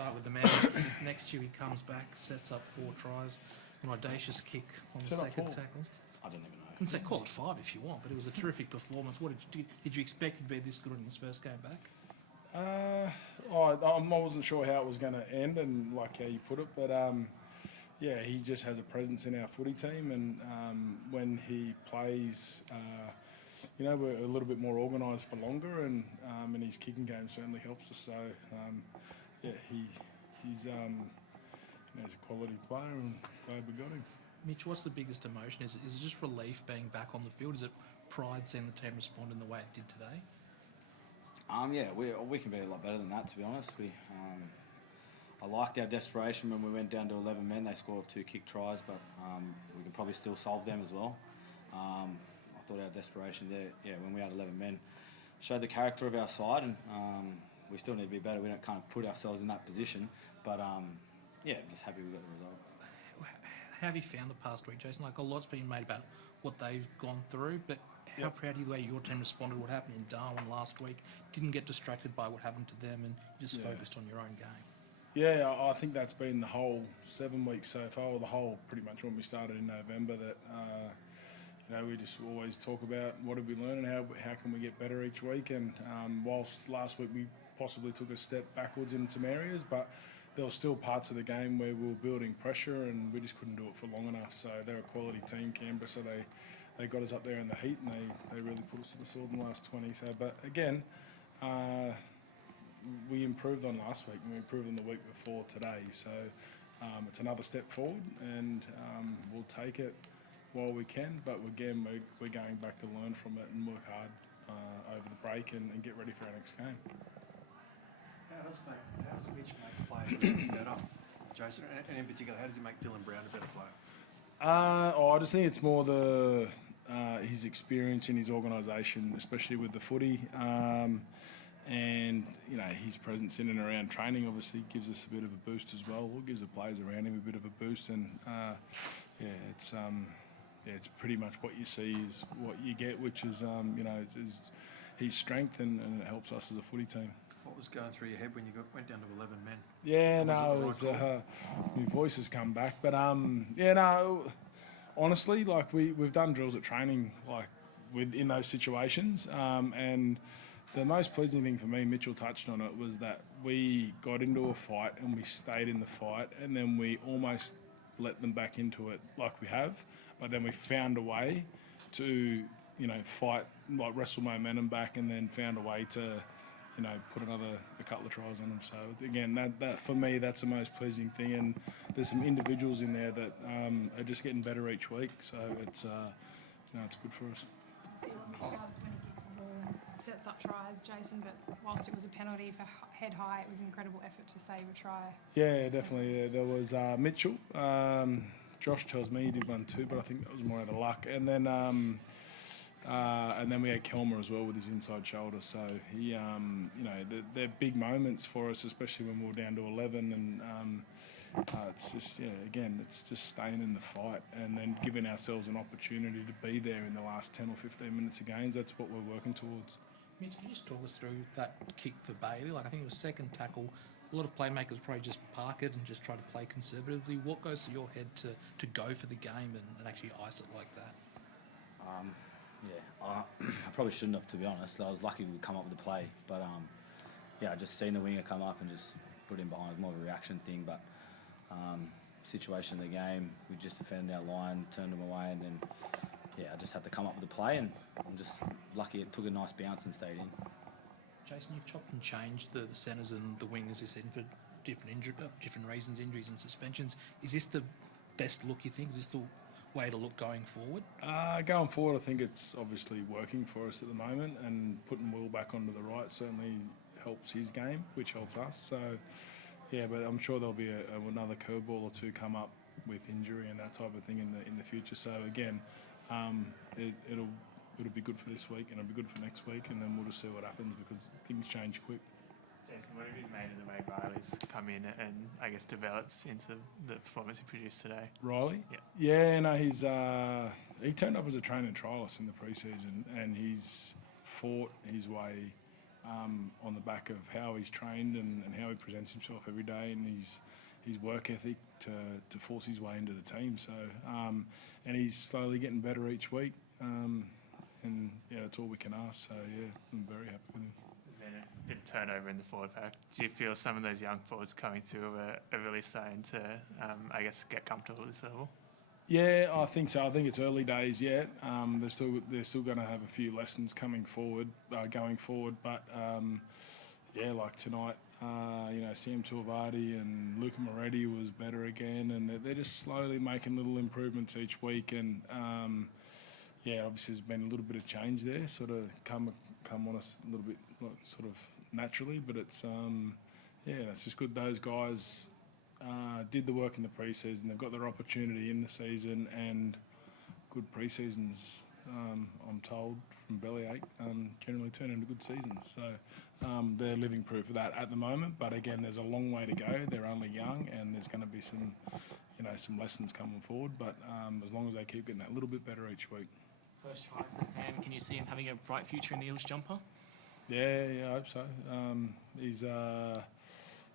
start with the man. Next year he comes back, sets up 4 tries, an audacious kick on the second tackle. I don't even know. I can say call it 5 if you want, but it was a terrific performance. What did you do? Did you expect him to be this good in his first game back? I wasn't sure how it was going to end and like how you put it, but yeah, he just has a presence in our footy team, and when he plays, you know, we're a little bit more organised for longer, and his kicking game certainly helps us. So yeah, he's you know, he's a quality player, and glad we got him. Mitch, what's the biggest emotion? Is it just relief being back on the field? Is it pride seeing the team respond in the way it did today? Yeah, we can be a lot better than that, to be honest. I liked our desperation when we went down to 11 men. They scored 2 kick tries, but we can probably still solve them as well. I thought our desperation there, yeah, when we had 11 men, showed the character of our side, and we still need to be better. We don't kind of put ourselves in that position, but yeah, I'm just happy we got the result. How have you found the past week, Jason? Like, a lot's been made about what they've gone through, but how proud are you the way your team responded to what happened in Darwin last week? Didn't get distracted by what happened to them and just focused on your own game. Yeah, I think that's been the whole 7 weeks so far, or the whole pretty much when we started in November, that you know, we just always talk about what did we learn and how can we get better each week. And whilst last week we possibly took a step backwards in some areas, but there were still parts of the game where we were building pressure and we just couldn't do it for long enough. So they're a quality team, Canberra, so they got us up there in the heat, and they really put us to the sword in the last 20. So, but again, we improved on last week and we improved on the week before today. So it's another step forward, and we'll take it while we can. But again, we're going back to learn from it and work hard over the break and get ready for our next game. How does Mitch make players better, Jason? And in particular, how does he make Dylan Brown a better player? I just think it's more his experience in his organisation, especially with the footy, and you know, his presence in and around training obviously gives us a bit of a boost as well. It gives the players around him a bit of a boost, and it's pretty much what you see is what you get, which is you know, is his strength, and it helps us as a footy team. What was going through your head when you went down to 11 men? Yeah, my voice has come back, but yeah, no, honestly, like we've done drills at training, like in those situations, and the most pleasing thing for me, Mitchell touched on it, was that we got into a fight and we stayed in the fight, and then we almost let them back into it like we have, but then we found a way to, you know, fight, like wrestle momentum back, and then found a way to, you know, put a couple of tries on them. So again, that for me, that's the most pleasing thing. And there's some individuals in there that are just getting better each week. So it's you know, it's good for us. See what Mitch does when he kicks the ball and sets up tries, Jason. But whilst it was a penalty for head high, it was an incredible effort to save a try. Yeah, definitely. Yeah, there was Mitchell. Josh tells me he did one too, but I think that was more out of luck. And then we had Kelmer as well with his inside shoulder. So he, you know, they're big moments for us, especially when we're down to 11. And it's just, yeah, again, it's just staying in the fight and then giving ourselves an opportunity to be there in the last 10 or 15 minutes of games. That's what we're working towards. Mitch, can you just talk us through that kick for Bailey? Like, I think it was second tackle. A lot of playmakers probably just park it and just try to play conservatively. What goes through your head to go for the game and actually ice it like that? Yeah, I probably shouldn't have, to be honest. I was lucky we come up with the play, but yeah, I just seen the winger come up and just put him behind. It was more of a reaction thing, but situation of the game, we just defended our line, turned them away, and then yeah, I just had to come up with the play, and I'm just lucky it took a nice bounce and stayed in. Jason, you've chopped and changed the centres and the wingers, you said, for different reasons, injuries and suspensions. Is this the best look, you think? Is this the way to look going forward? Going forward, I think it's obviously working for us at the moment, and putting Will back onto the right certainly helps his game, which helps us. So, yeah, but I'm sure there'll be another curveball or two come up with injury and that type of thing in the future. So again, it'll be good for this week and it'll be good for next week, and then we'll just see what happens because things change quick. Jason, what have you made of the way Ryles come in and I guess develops into the performance he produced today? Riley? Yeah. Yeah, no, he turned up as a trainer trialist in the pre-season, and he's fought his way on the back of how he's trained and how he presents himself every day, and his work ethic to force his way into the team. So, and he's slowly getting better each week, and yeah, that's all we can ask. So yeah, I'm very happy with him. There's been a bit of turnover in the forward pack. Do you feel some of those young forwards coming through are really starting to, I guess, get comfortable at this level? Yeah, I think so. I think it's early days yet. They're still going to have a few lessons going forward. But yeah, like tonight, Sam Tuivati and Luca Moretti was better again, and they're just slowly making little improvements each week. And yeah, obviously there's been a little bit of change there, sort of come on us a little bit, sort of naturally. But it's it's just good. Those guys did the work in the pre-season. They've got their opportunity in the season, and good pre-seasons, I'm told, from bellyache generally turn into good seasons. So they're living proof of that at the moment. But again, there's a long way to go. They're only young, and there's going to be some lessons coming forward. But as long as they keep getting that little bit better each week. First try for Sam. Can you see him having a bright future in the Eels jumper? Yeah, I hope so. He's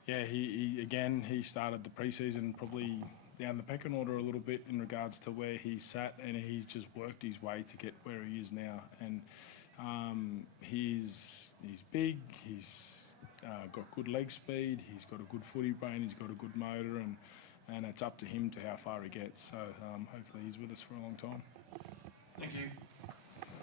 he started the pre-season probably down the pecking order a little bit in regards to where he sat, and he's just worked his way to get where he is now. And he's big. He's got good leg speed. He's got a good footy brain. He's got a good motor, and it's up to him to how far he gets. So hopefully he's with us for a long time. Thank you.